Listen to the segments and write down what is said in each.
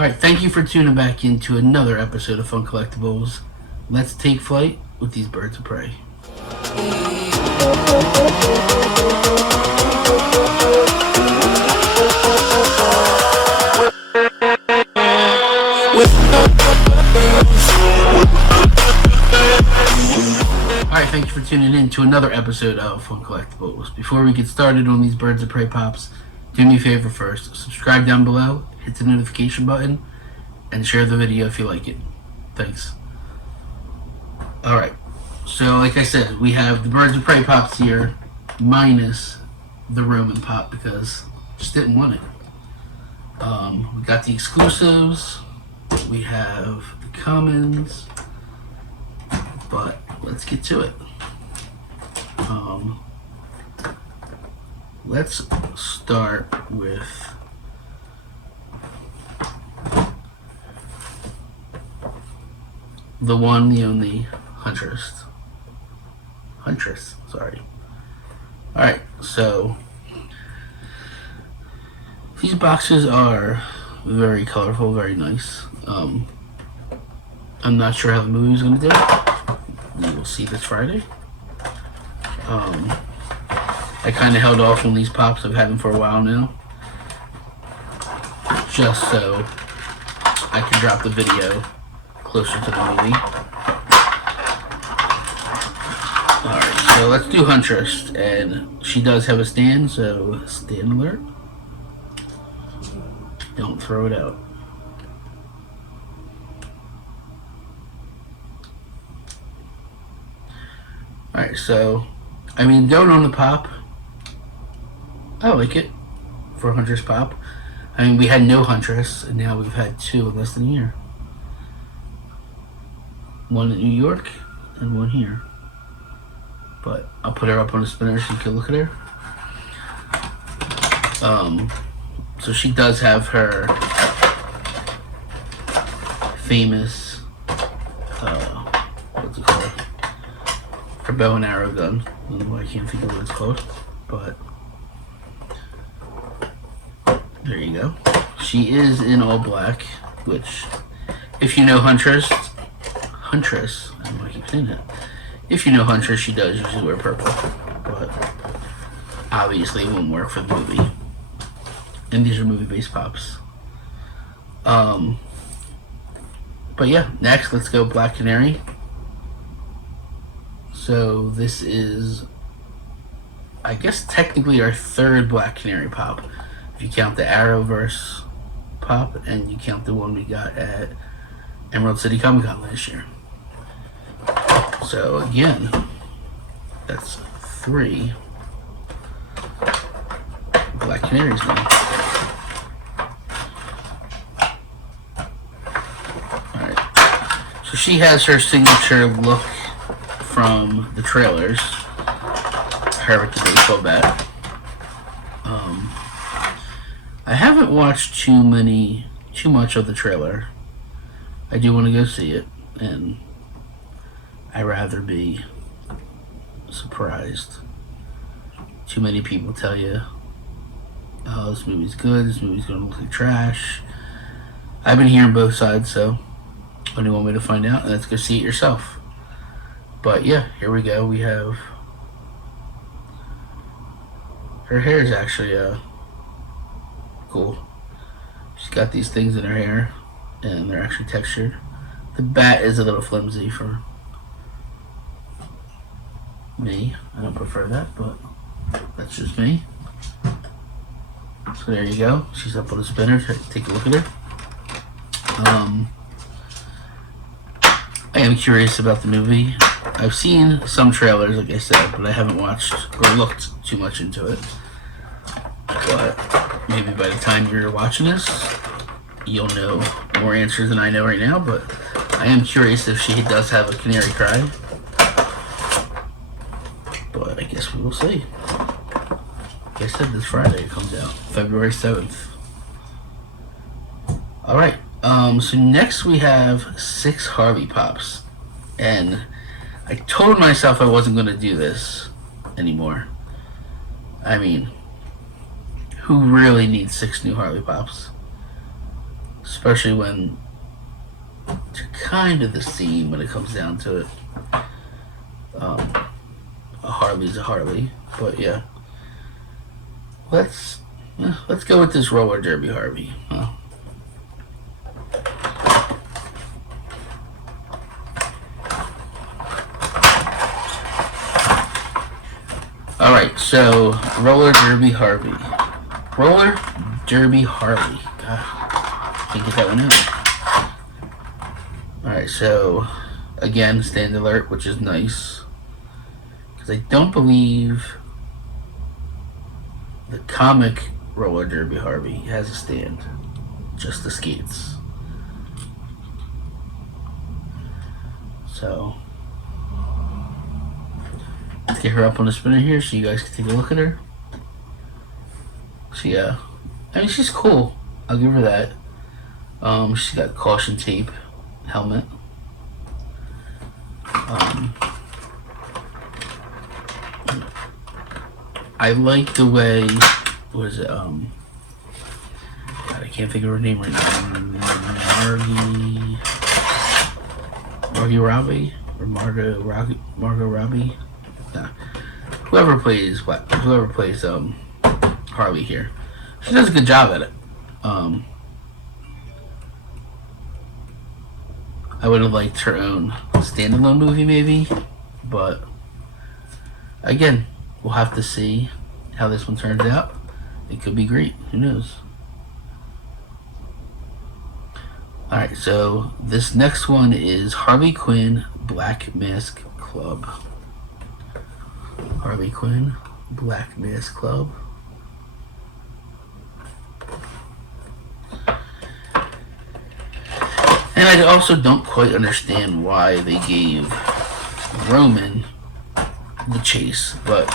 Alright, thank you for tuning back into another episode of Fun Collectibles. Let's take flight with these birds of prey. Alright, thank you for tuning in to another episode of Fun Collectibles. Before we get started on these birds of prey pops, do me a favor first. Subscribe down below, hit the notification button, and share the video if you like it. Thanks. Alright, so like I said, we have the birds of prey pops here, minus the Roman pop because I just didn't want it. We got the exclusives, we have the commons, but let's get to it. Let's start with the one, the only Huntress, sorry. Alright, so these boxes are very colorful, very nice. I'm not sure how the movie's gonna do it. We will see this Friday. I kind of held off on these pops. I've had them for a while now, just so I can drop the video closer to the movie. Alright, so let's do Huntress, and she does have a stand, so stand alert. Don't throw it out. Alright, so I mean, going on the pop, I like it for Huntress pop. I mean, we had no Huntress, and now we've had two in less than a year. One in New York, and one here. But I'll put her up on a spinner so you can look at her. So she does have her famous, what's it called? Her bow and arrow gun. I don't know why I can't think of what it's called, but there you go. She is in all black, which, if you know Huntress, I don't know why I keep saying that. If you know Huntress, she does usually wear purple, but obviously it won't work for the movie. And these are movie-based pops. But yeah, next let's go Black Canary. So this is, I guess, technically our third Black Canary pop, if you count the Arrowverse pop and you count the one we got at Emerald City Comic Con last year. So again, that's 3 Black Canaries now. Alright, so she has her signature look from the trailers, her with the baseball bat. I haven't watched too much of the trailer. I do want to go see it, and I'd rather be surprised. Too many people tell you, oh, this movie's good, this movie's gonna look like trash. I've been hearing both sides, so what do you want me to find out? Let's go see it yourself. But yeah, here we go. We have her hair is actually cool. She's got these things in her hair, and they're actually textured. The bat is a little flimsy for me. I don't prefer that, but that's just me. So there you go. She's up on a spinner. Take a look at her. I am curious about the movie. I've seen some trailers, like I said, but I haven't watched or looked too much into it. But maybe by the time you're watching this, you'll know more answers than I know right now. But I am curious if she does have a canary cry. But I guess we will see. Like I said, this Friday it comes out, February 7th. Alright, so next we have 6 Harley Pops. And I told myself I wasn't going to do this anymore. I mean, who really needs 6 new Harley Pops? especially when it's kind of the same when it comes down to it. A Harley's a Harley, but yeah. Let's go with this roller derby Harvey. All right, so roller derby Harvey, roller derby Harley. God, can't get that one out. All right, so again, stand alert, which is nice because I don't believe the comic roller derby Harvey has a stand, just the skates. So let's get her up on the spinner here so you guys can take a look at her. So yeah, I mean, she's cool. I'll give her that. She's got caution tape helmet. I like the way, what is it, God, I can't think of her name right now. Margie Robbie? Or Margot Robbie? Nah. Whoever plays Harley here. She does a good job at it. I would have liked her own standalone movie maybe, but again, we'll have to see how this one turns out. It could be great. Who knows? Alright, so this next one is Harley Quinn Black Mask Club. Harley Quinn Black Mask Club. And I also don't quite understand why they gave Roman the chase, but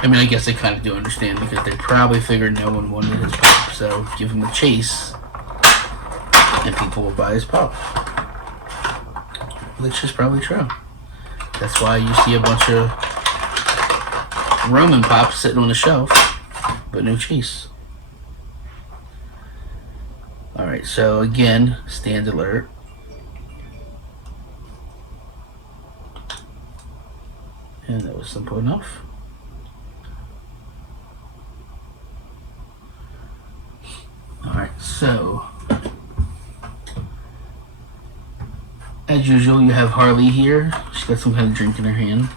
I mean, I guess I kind of do understand because they probably figured no one wanted his pop, so give him the chase and people will buy his pop. Which is probably true. That's why you see a bunch of Roman pops sitting on the shelf, but no chase. Alright, so again, stand alert. And that was simple enough. Alright, so as usual, you have Harley here. She's got some kind of drink in her hand.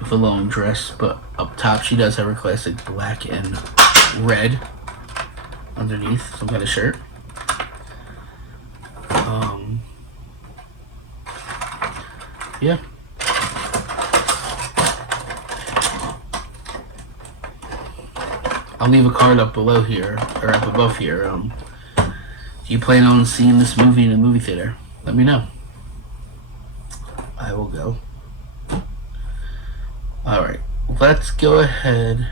With a long dress, but up top she does have her classic black and red underneath, some kind of shirt. Yeah. I'll leave a card up below here, or up above here. Do you plan on seeing this movie in a movie theater? Let me know. I will go. Alright, let's go ahead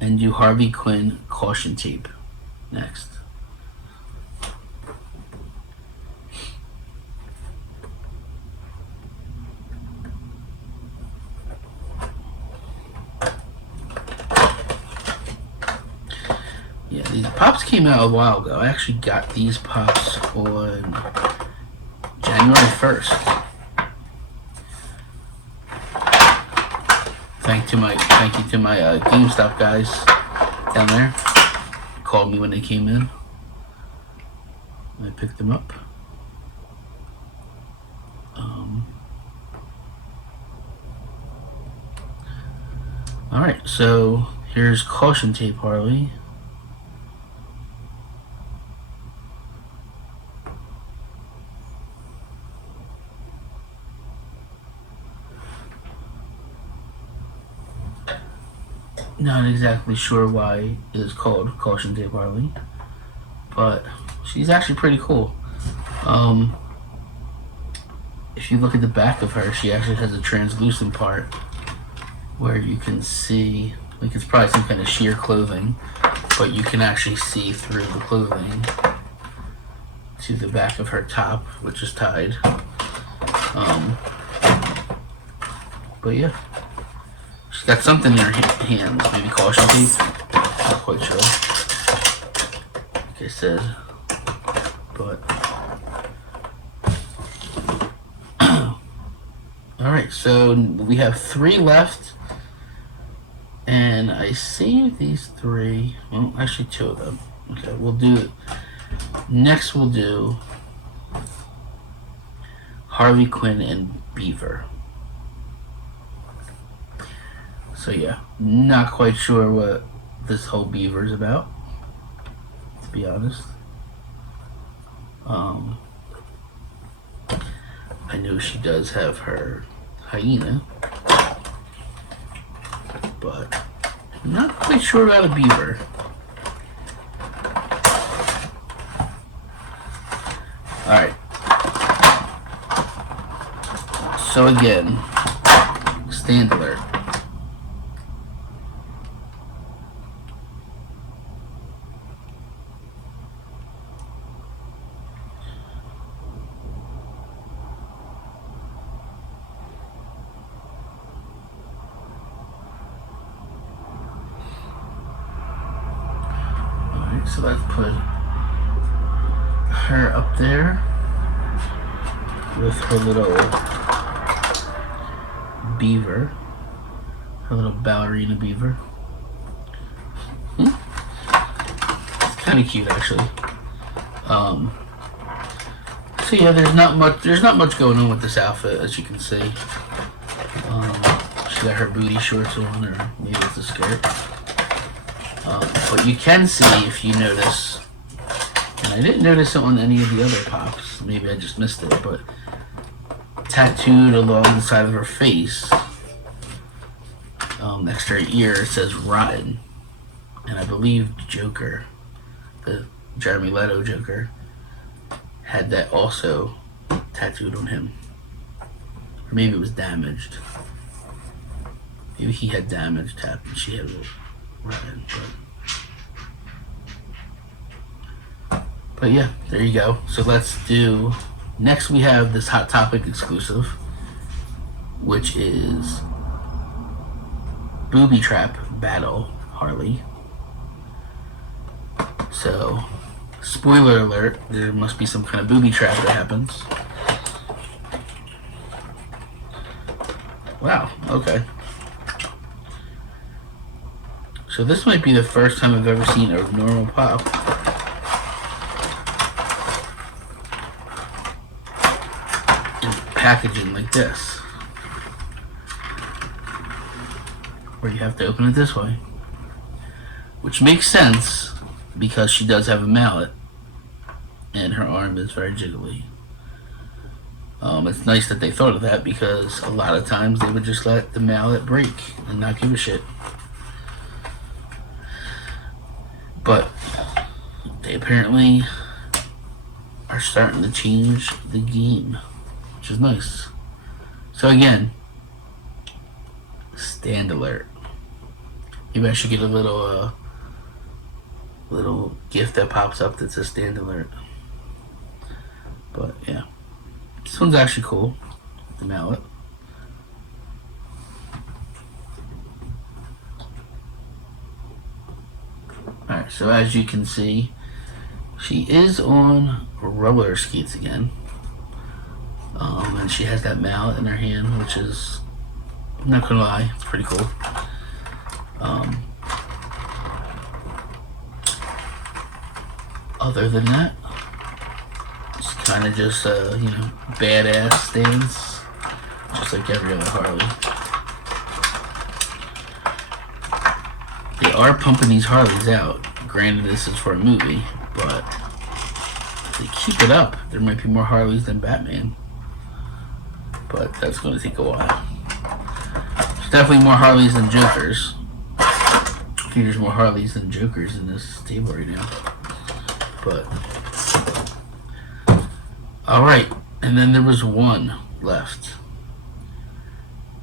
and do Harley Quinn caution tape next. Yeah, these pops came out a while ago. I actually got these pops on January 1st. Thank you to my GameStop guys down there. Called me when they came in. I picked them up. Alright, so here's caution tape, Harley. Not exactly sure why it is called caution tape Harley, but she's actually pretty cool. If you look at the back of her, she actually has a translucent part where you can see, like, it's probably some kind of sheer clothing, but you can actually see through the clothing to the back of her top, which is tied. But yeah. She's got something in her hands, maybe caution tape. Not quite sure. Like I said, but all right. So we have 3 left, and I saved these 3. Well, actually 2 of them. Okay, we'll do it. Next, we'll do Harley Quinn and Beaver. So yeah, not quite sure what this whole Beaver's about, to be honest. I know she does have her hyena, but I'm not quite sure about a beaver. Alright. So again, stand alert. Alright, so let's put her up there with her little beaver, her little ballerina beaver. It's kind of cute, actually. So yeah, there's not much going on with this outfit, as you can see. She got her booty shorts on, or maybe it's a skirt. But you can see, if you notice, and I didn't notice it on any of the other pops, maybe I just missed it, but tattooed along the side of her face, next to her ear, it says Rotten. And I believe Joker, the Jeremy Leto Joker, had that also tattooed on him. Or maybe it was damaged. Maybe he had damage tattooed and she had Rotten. But yeah, there you go. So let's do, next we have this Hot Topic exclusive, which is Booby Trap Battle Harley. So, spoiler alert, there must be some kind of booby trap that happens. Wow, okay. So this might be the first time I've ever seen a normal pop in packaging like this, where you have to open it this way. Which makes sense, because she does have a mallet, and her arm is very jiggly. It's nice that they thought of that, because a lot of times they would just let the mallet break and not give a shit. But they apparently are starting to change the game, which is nice. So again, stand alert. Maybe I should get a little gift that pops up that says stand alert. But yeah, this one's actually cool, the mallet. Alright, so as you can see, she is on roller skates again. And she has that mallet in her hand, which is, I'm not gonna lie, it's pretty cool. Other than that, it's kind of just badass stance, just like every other Harley. They are pumping these Harleys out. Granted, this is for a movie, but if they keep it up, there might be more Harleys than Batman. But that's going to take a while. There's definitely more Harleys than Jokers. I think there's more Harleys than Jokers in this table right now. But alright, and then there was one left,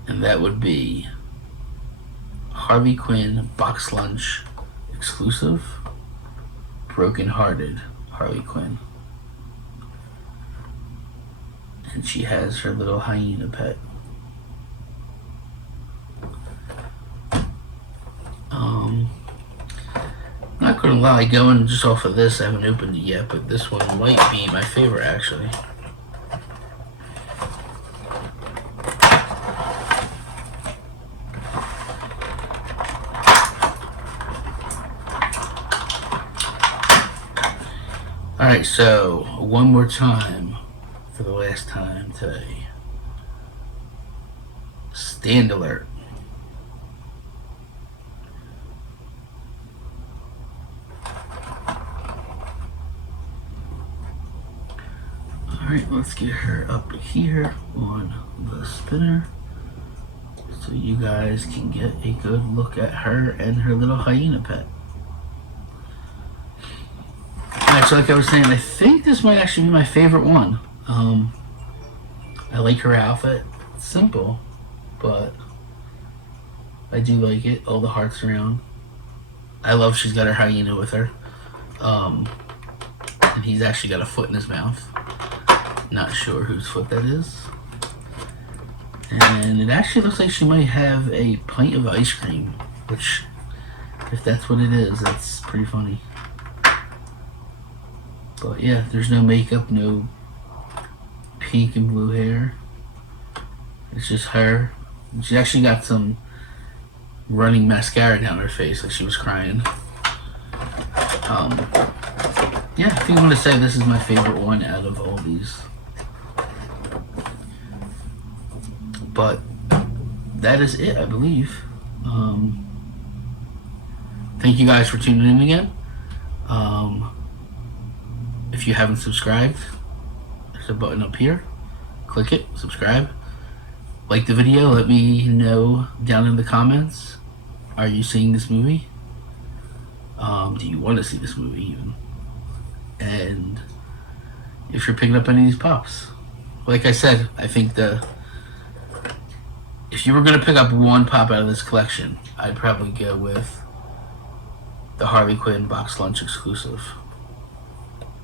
and that would be Harley Quinn Box Lunch exclusive, Broken Hearted Harley Quinn. And she has her little hyena pet. gonna lie, going just off of this, I haven't opened it yet, but this one might be my favorite actually. Alright, so one more time for the last time today. Stand alert. Alright, let's get her up here on the spinner so you guys can get a good look at her and her little hyena pet. Alright, so like I was saying, I think this might actually be my favorite one. I like her outfit. It's simple, but I do like it. All the hearts around. I love she's got her hyena with her. And he's actually got a foot in his mouth. Not sure whose foot that is. And it actually looks like she might have a pint of ice cream, which, if that's what it is, that's pretty funny. But yeah, there's no makeup, no pink and blue hair. It's just her. She actually got some running mascara down her face, like she was crying. Yeah, I think I'm gonna say this is my favorite one out of all these. But that is it, I believe. Thank you guys for tuning in again. If you haven't subscribed, there's a button up here. Click it, subscribe. Like the video, let me know down in the comments. Are you seeing this movie? Do you want to see this movie even? And if you're picking up any of these pops. Like I said, I think if you were going to pick up one pop out of this collection, I'd probably go with the Harley Quinn box lunch exclusive.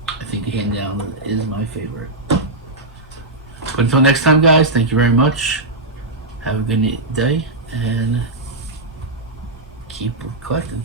I think hand down is my favorite. But until next time, guys, thank you very much. Have a good day and keep collecting.